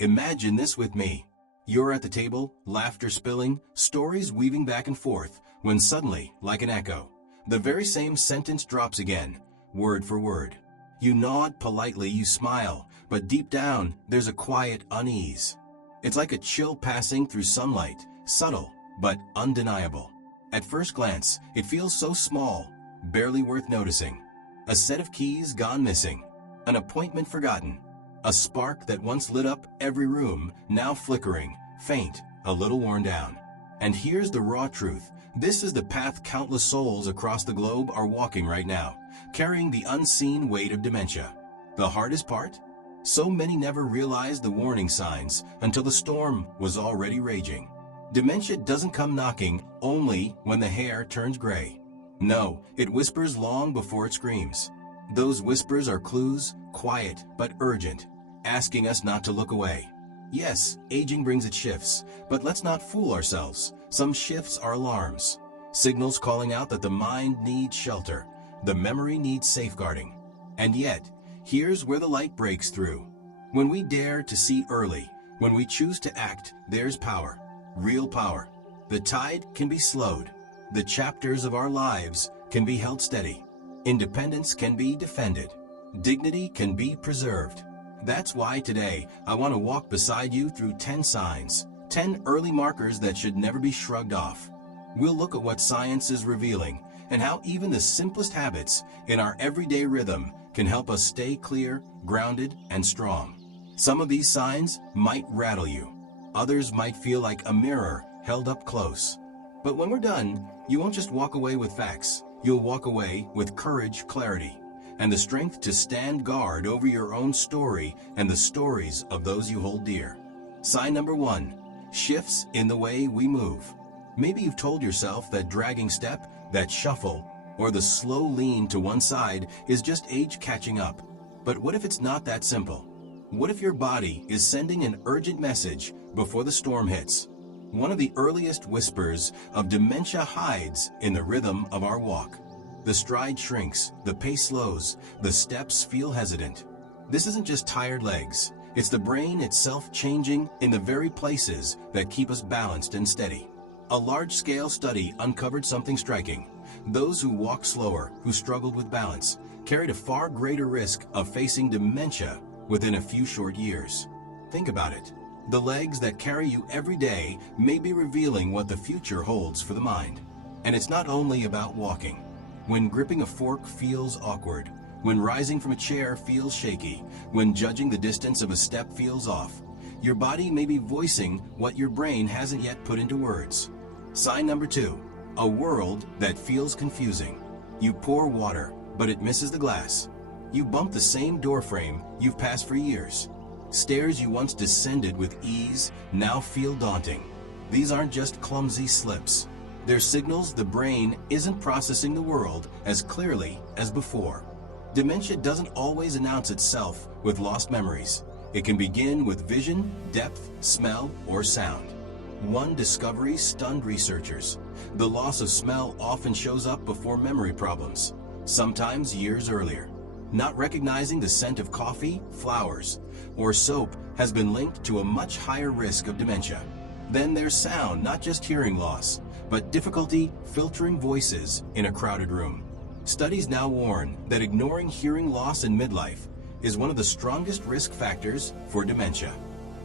Imagine this with me. You're at the table, laughter spilling, stories weaving back and forth, when suddenly, like an echo, the very same sentence drops again, word for word. You nod politely, you smile, but deep down, there's a quiet unease. It's like a chill passing through sunlight, subtle, but undeniable. At first glance, it feels so small, barely worth noticing. A set of keys gone missing, an appointment forgotten, a spark that once lit up every room, now flickering, faint, a little worn down. And here's the raw truth. This is the path countless souls across the globe are walking right now, carrying the unseen weight of dementia. The hardest part? So many never realized the warning signs until the storm was already raging. Dementia doesn't come knocking only when the hair turns gray. No, it whispers long before it screams. Those whispers are clues, quiet but urgent, asking us not to look away. Yes, aging brings its shifts, but let's not fool ourselves. Some shifts are alarms, signals calling out that the mind needs shelter, the memory needs safeguarding. And yet, here's where the light breaks through. When we dare to see early, when we choose to act, there's power, real power. The tide can be slowed. The chapters of our lives can be held steady. Independence can be defended. Dignity can be preserved. That's why today I want to walk beside you through 10 signs, 10 early markers that should never be shrugged off. We'll look at what science is revealing and how even the simplest habits in our everyday rhythm can help us stay clear, grounded, and strong. Some of these signs might rattle you. Others might feel like a mirror held up close. But when we're done, you won't just walk away with facts. You'll walk away with courage, clarity, and the strength to stand guard over your own story and the stories of those you hold dear. Sign number 1, shifts in the way we move. Maybe you've told yourself that dragging step, that shuffle, or the slow lean to one side is just age catching up. But what if it's not that simple? What if your body is sending an urgent message before the storm hits? One of the earliest whispers of dementia hides in the rhythm of our walk. The stride shrinks, the pace slows, the steps feel hesitant. This isn't just tired legs. It's the brain itself changing in the very places that keep us balanced and steady. A large-scale study uncovered something striking. Those who walked slower, who struggled with balance, carried a far greater risk of facing dementia within a few short years. Think about it. The legs that carry you every day may be revealing what the future holds for the mind. And it's not only about walking. When gripping a fork feels awkward, when rising from a chair feels shaky, when judging the distance of a step feels off, your body may be voicing what your brain hasn't yet put into words. Sign number 2, a world that feels confusing. You pour water, but it misses the glass. You bump the same door frame you've passed for years. Stairs you once descended with ease now feel daunting. These aren't just clumsy slips. They're signals the brain isn't processing the world as clearly as before. Dementia doesn't always announce itself with lost memories. It can begin with vision, depth, smell, or sound. One discovery stunned researchers. The loss of smell often shows up before memory problems, sometimes years earlier. Not recognizing the scent of coffee, flowers, or soap has been linked to a much higher risk of dementia. Then there's sound, not just hearing loss, but difficulty filtering voices in a crowded room. Studies now warn that ignoring hearing loss in midlife is one of the strongest risk factors for dementia.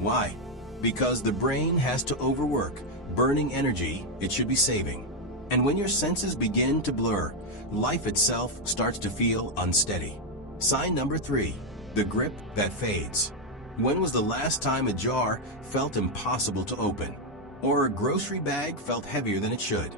Why? Because the brain has to overwork, burning energy it should be saving. And when your senses begin to blur, life itself starts to feel unsteady. Sign number 3, the grip that fades. When was the last time a jar felt impossible to open? Or a grocery bag felt heavier than it should?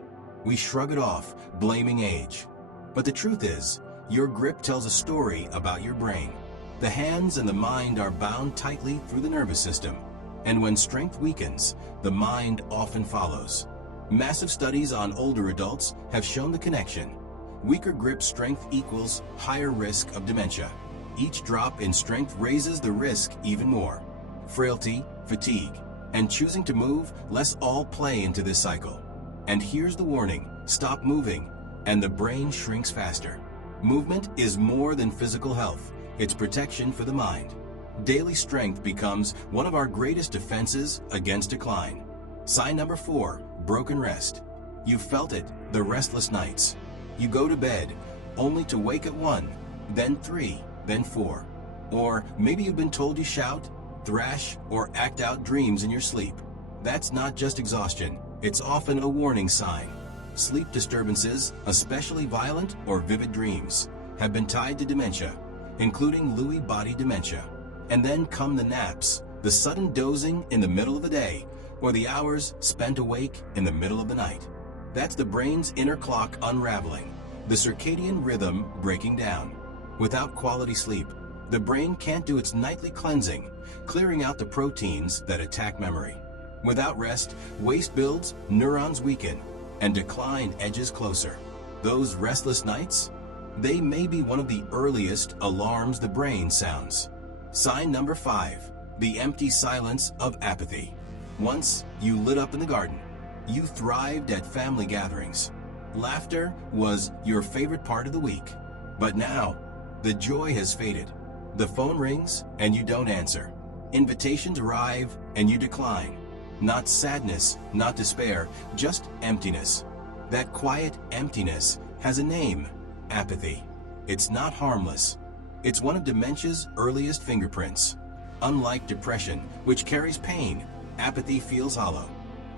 We shrug it off, blaming age. But the truth is, your grip tells a story about your brain. The hands and the mind are bound tightly through the nervous system. And when strength weakens, the mind often follows. Massive studies on older adults have shown the connection. Weaker grip strength equals higher risk of dementia. Each drop in strength raises the risk even more. Frailty, fatigue, and choosing to move, let's all play into this cycle. And here's the warning, stop moving, and the brain shrinks faster. Movement is more than physical health, it's protection for the mind. Daily strength becomes one of our greatest defenses against decline. Sign number 4, broken rest. You felt it, the restless nights. You go to bed, only to wake at 1, then 3, then 4. Or maybe you've been told you shout, thrash, or act out dreams in your sleep. That's not just exhaustion, it's often a warning sign. Sleep disturbances, especially violent or vivid dreams, have been tied to dementia, including Lewy body dementia. And then come the naps, the sudden dozing in the middle of the day, or the hours spent awake in the middle of the night. That's the brain's inner clock unraveling, the circadian rhythm breaking down. Without quality sleep, the brain can't do its nightly cleansing, clearing out the proteins that attack memory. Without rest, waste builds, neurons weaken, and decline edges closer. Those restless nights? They may be one of the earliest alarms the brain sounds. Sign number 5, the empty silence of apathy. Once, you lit up in the garden. You thrived at family gatherings. Laughter was your favorite part of the week. But now, the joy has faded. The phone rings and you don't answer. Invitations arrive and you decline. Not sadness, not despair, just emptiness. That quiet emptiness has a name: apathy. It's not harmless. It's one of dementia's earliest fingerprints. Unlike depression, which carries pain, apathy feels hollow.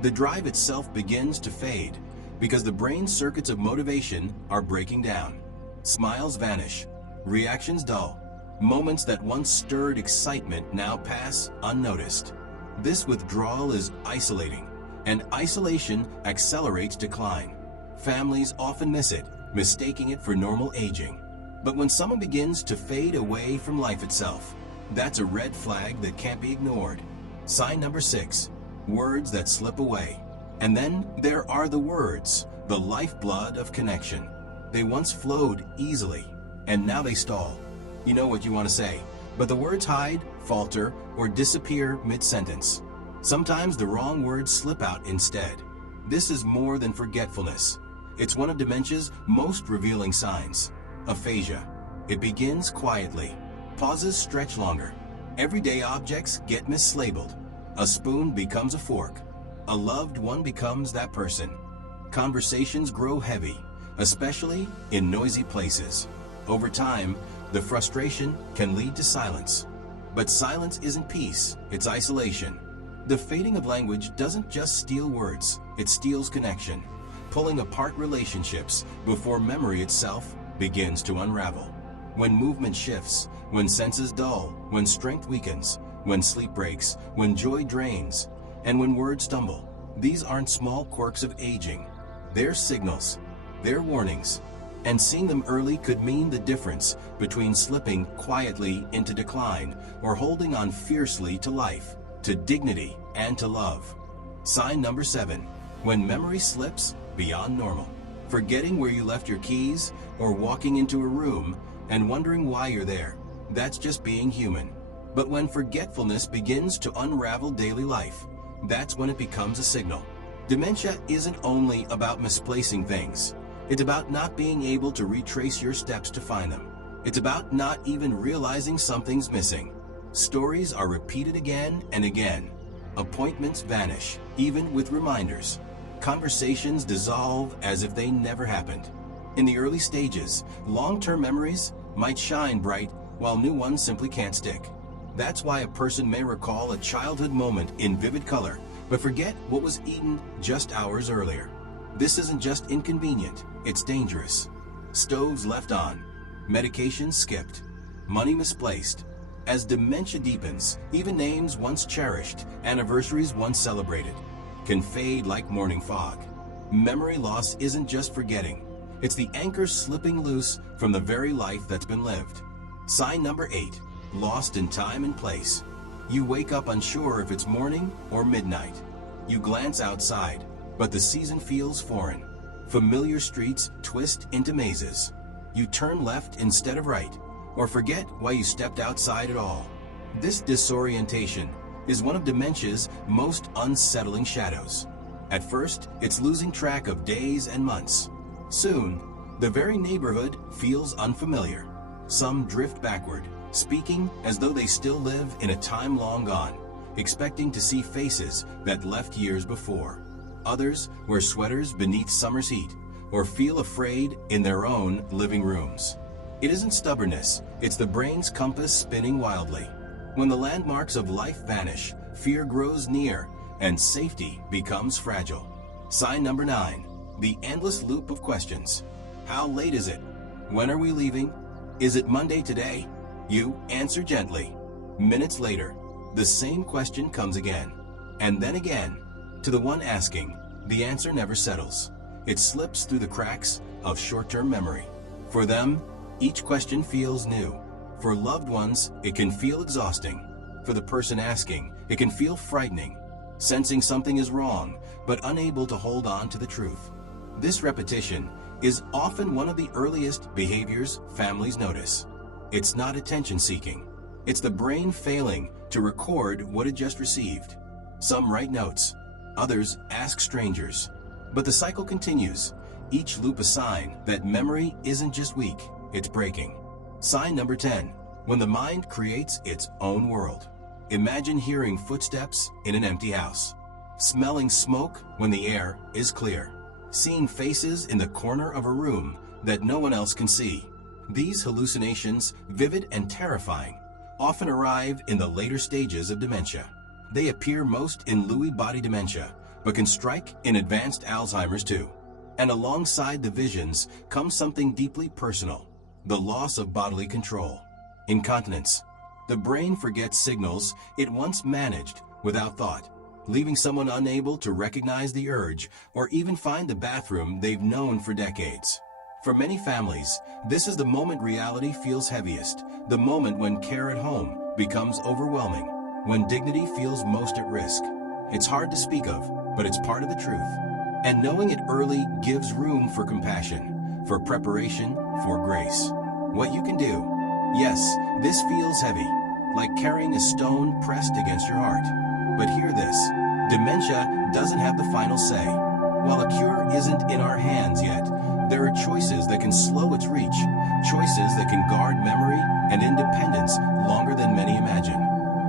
The drive itself begins to fade because the brain's circuits of motivation are breaking down. Smiles vanish, reactions dull. Moments that once stirred excitement now pass unnoticed. This withdrawal is isolating, and isolation accelerates decline. Families often miss it, mistaking it for normal aging. But when someone begins to fade away from life itself, that's a red flag that can't be ignored. Sign number 6, words that slip away. And then there are the words, the lifeblood of connection. They once flowed easily, and now they stall. You know what you want to say, but the words hide, falter, or disappear mid-sentence. Sometimes the wrong words slip out instead. This is more than forgetfulness. It's one of dementia's most revealing signs. Aphasia. It begins quietly. Pauses stretch longer. Everyday objects get mislabeled. A spoon becomes a fork. A loved one becomes that person. Conversations grow heavy, especially in noisy places. Over time, the frustration can lead to silence. But silence isn't peace, it's isolation. The fading of language doesn't just steal words, it steals connection, pulling apart relationships before memory itself begins to unravel. When movement shifts, when senses dull, when strength weakens, when sleep breaks, when joy drains, and when words stumble, these aren't small quirks of aging. They're signals, they're warnings. And seeing them early could mean the difference between slipping quietly into decline or holding on fiercely to life, to dignity, and to love. Sign number 7, when memory slips beyond normal. Forgetting where you left your keys or walking into a room and wondering why you're there. That's just being human. But when forgetfulness begins to unravel daily life, that's when it becomes a signal. Dementia isn't only about misplacing things. It's about not being able to retrace your steps to find them. It's about not even realizing something's missing. Stories are repeated again and again. Appointments vanish, even with reminders. Conversations dissolve as if they never happened. In the early stages, long-term memories might shine bright while new ones simply can't stick. That's why a person may recall a childhood moment in vivid color, but forget what was eaten just hours earlier. This isn't just inconvenient, it's dangerous. Stoves left on, medications skipped, money misplaced. As dementia deepens, even names once cherished, anniversaries once celebrated, can fade like morning fog. Memory loss isn't just forgetting, it's the anchor slipping loose from the very life that's been lived. Sign number 8, lost in time and place. You wake up unsure if it's morning or midnight. You glance outside, but the season feels foreign. Familiar streets twist into mazes. You turn left instead of right, or forget why you stepped outside at all. This disorientation is one of dementia's most unsettling shadows. At first, it's losing track of days and months. Soon, the very neighborhood feels unfamiliar. Some drift backward, speaking as though they still live in a time long gone, expecting to see faces that left years before. Others wear sweaters beneath summer's heat or feel afraid in their own living rooms. It isn't stubbornness, it's the brain's compass spinning wildly. When the landmarks of life vanish, fear grows near and safety becomes fragile. Sign number 9, the endless loop of questions. How late is it? When are we leaving? Is it Monday today? You answer gently. Minutes later, the same question comes again, and then again. To the one asking, the answer never settles. It slips through the cracks of short-term memory. For them, each question feels new. For loved ones, it can feel exhausting. For the person asking, it can feel frightening, sensing something is wrong, but unable to hold on to the truth. This repetition is often one of the earliest behaviors families notice. It's not attention-seeking. It's the brain failing to record what it just received. Some write notes, others ask strangers. But the cycle continues, each loop a sign that memory isn't just weak, it's breaking. Sign number 10, when the mind creates its own world. Imagine hearing footsteps in an empty house, smelling smoke when the air is clear, seeing faces in the corner of a room that no one else can see. These hallucinations, vivid and terrifying, often arrive in the later stages of dementia. They appear most in Lewy body dementia, but can strike in advanced Alzheimer's too. And alongside the visions comes something deeply personal, the loss of bodily control. Incontinence. The brain forgets signals it once managed without thought, leaving someone unable to recognize the urge or even find the bathroom they've known for decades. For many families, this is the moment reality feels heaviest, the moment when care at home becomes overwhelming, when dignity feels most at risk. It's hard to speak of, but it's part of the truth. And knowing it early gives room for compassion, for preparation, for grace. What you can do. Yes, this feels heavy, like carrying a stone pressed against your heart. But hear this, dementia doesn't have the final say. While a cure isn't in our hands yet, there are choices that can slow its reach, choices that can guard memory and independence longer than many imagine.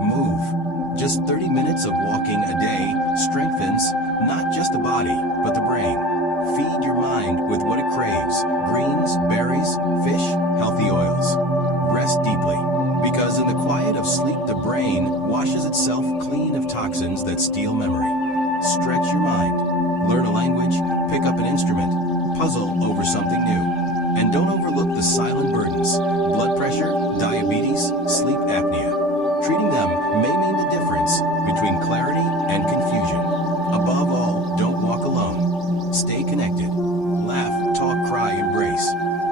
Move. Just 30 minutes of walking a day strengthens not just the body, but the brain. Feed your mind with what it craves: greens, berries, fish, healthy oils. Rest deeply, because in the quiet of sleep, the brain washes itself clean of toxins that steal memory. Stretch your mind. Learn a language, pick up an instrument, puzzle over something new. And don't overlook the silent burdens: blood pressure, diabetes, sleep apnea. Treating them may mean the difference between clarity and confusion. Above all, don't walk alone. Stay connected. Laugh, talk, cry, embrace.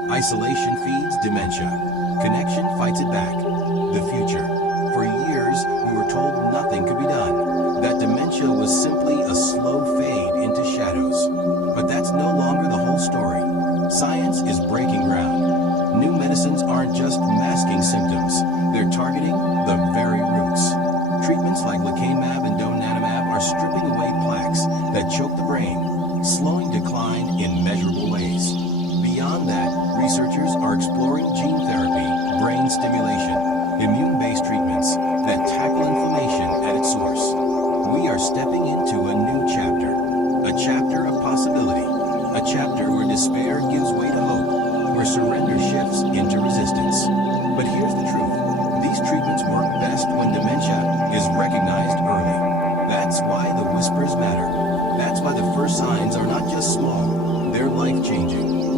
Isolation feeds dementia. Connection fights it back. The future. For years, we were told nothing could be done, that dementia was simply a slow fade into shadows. But that's no longer the whole story. Science is breaking ground. New medicines aren't just masking symptoms, they're targeting the very roots. Treatments like lecanemab and donanemab are stripping away plaques that choke the brain, slowing decline in measurable ways. Beyond that, researchers are exploring gene therapy, brain stimulation, immune-based treatments that tackle inflammation at its source. We are stepping into a new chapter, a chapter of possibility, a chapter where despair gives way to hope, where surrender shifts into resistance. But here's the truth. These treatments work best when dementia is recognized early. That's why the whispers matter. That's why the first signs are not just small, they're life-changing.